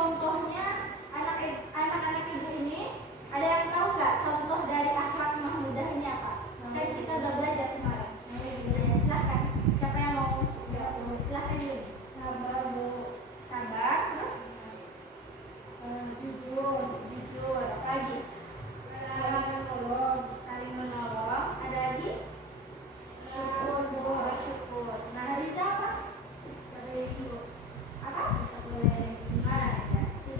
contohnya anak-anak ibu ini, ada yang tahu nggak contoh dari akhlak mahmudah ini apa? Kan kita udah belajar kemarin. Silahkan, siapa yang mau? Silahkan dulu. Sabar Bu. Sabar, terus jujur. Apa lagi? Saling menolong. Ada lagi? Bersyukur. Nah, Riza apa? Apa? Nah, ya.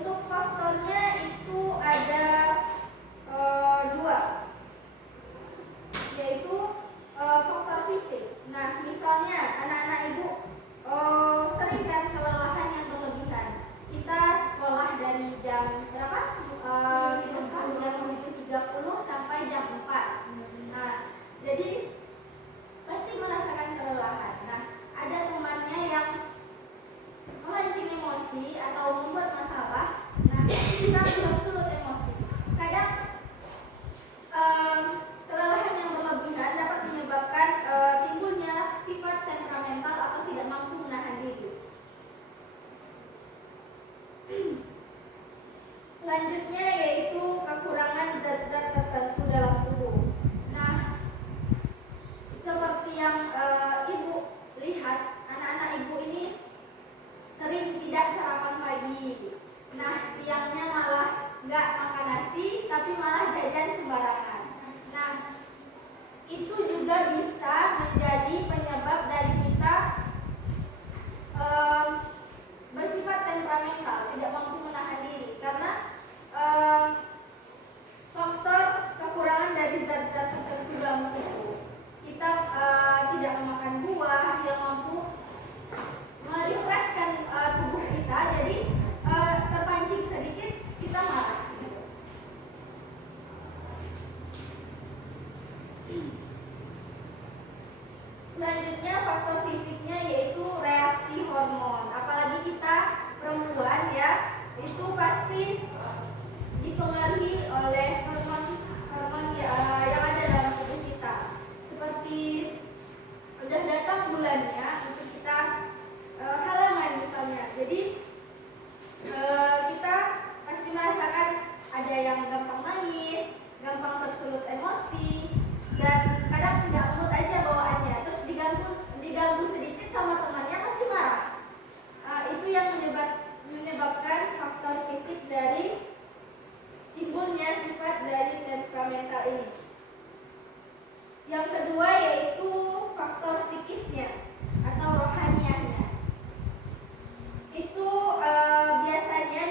Untuk faktornya itu ada dua, yaitu faktor fisik. Nah, misalnya anak-anak ibu sering kan kelelahan yang berlebihan. Kita sekolah dari jam berapa? Kita sekolah jam 7.30 sampai jam 4. Nah, jadi pasti merasakan kelelahan. Nah, ada temannya yang memancing emosi atau membuat masalah. Nah, kita bersulut emosi. Kadang kelelahan yang berlebihan dapat menyebabkan timbulnya sifat temperamental atau tidak mampu menahan diri. Selanjutnya yaitu kekurangan zat-zat tertentu dalam tubuh. Nah, seperti yang ibu lihat, anak-anak ibu ini sering tidak sarapan pagi. Nah, siangnya malah nggak makan nasi, tapi malah jajan sembarangan. Nah, itu juga bisa menjadi penyebab dari kita bersifat temperamental, tidak mampu menahan diri, karena faktor kekurangan dari zat-zat tertentu dalam tubuh. Kita tidak memakan buah yang mampu merefreshkan tubuh kita, jadi terpancing sedikit kita marah. Selanjutnya faktor fisiknya yaitu reaksi hormon. Apalagi kita perempuan ya, itu pasti dipengaruhi oleh hormon yang ada dalam tubuh kita. Seperti udah datang bulannya, untuk kita halangan misalnya. Jadi kita pasti merasakan ada yang gampang nangis, gampang tersulut emosi, dan kadang nggak mood aja bawaannya. Terus diganggu sedikit sama temannya pasti marah. Itu yang menyebabkan faktor fisik dari timbulnya sifat dari temperamental ini. Yang kedua yaitu faktor psikisnya atau rohaniahnya. Itu biasanya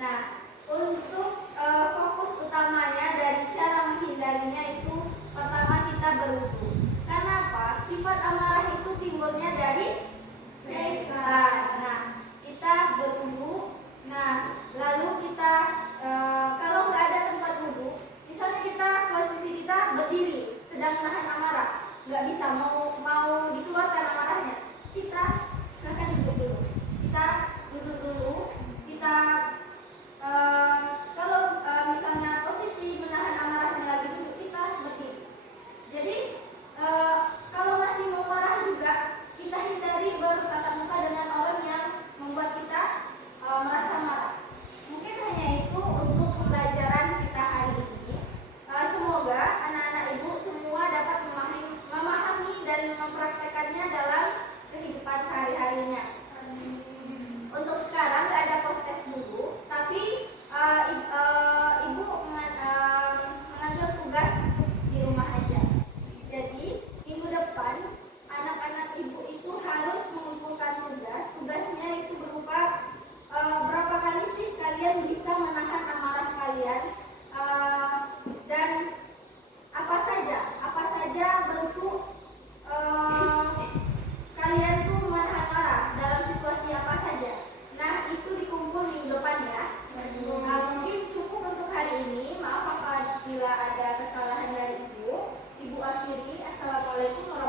Nah, untuk fokus utamanya dari cara menghindarinya itu pertama kita berwudu. Kenapa? Sifat amarah itu timbulnya dari syaitan. Nah, kita berwudu. Nah, lalu kita kalau nggak ada tempat wudu, misalnya kita posisi kita berdiri sedang menahan amarah, nggak bisa mau dikeluarkan amarahnya, kita silakan duduk dulu. Kita duduk dulu. Kita kalau misalnya posisi menahan amarahnya lagi duduk, kita berdiri. Jadi kalau masih mau marah juga, kita hindari bertatap muka dengan orang yang membuat kita merasa marah. Mungkin hanya itu untuk pembelajaran kita hari ini. Semoga anak-anak ibu semua dapat memahami dan mempraktekannya dalam kehidupan sehari-harinya. Untuk sekarang nggak ada post-test dulu, tapi ibu mengambil tugas di rumah aja. Jadi minggu depan anak-anak ibu itu harus mengumpulkan tugas. Tugasnya itu berupa berapa kali sih kalian bisa menahan amarah kalian, dan apa saja bentuk kalian tuh menahan marah dalam situasi apa saja. Nah, itu dikumpul minggu depan ya. Mungkin cukup untuk hari ini. Maaf apabila ada kesalahan dari ibu. Ibu akhiri. Assalamualaikum warahmatullahi wabarakatuh.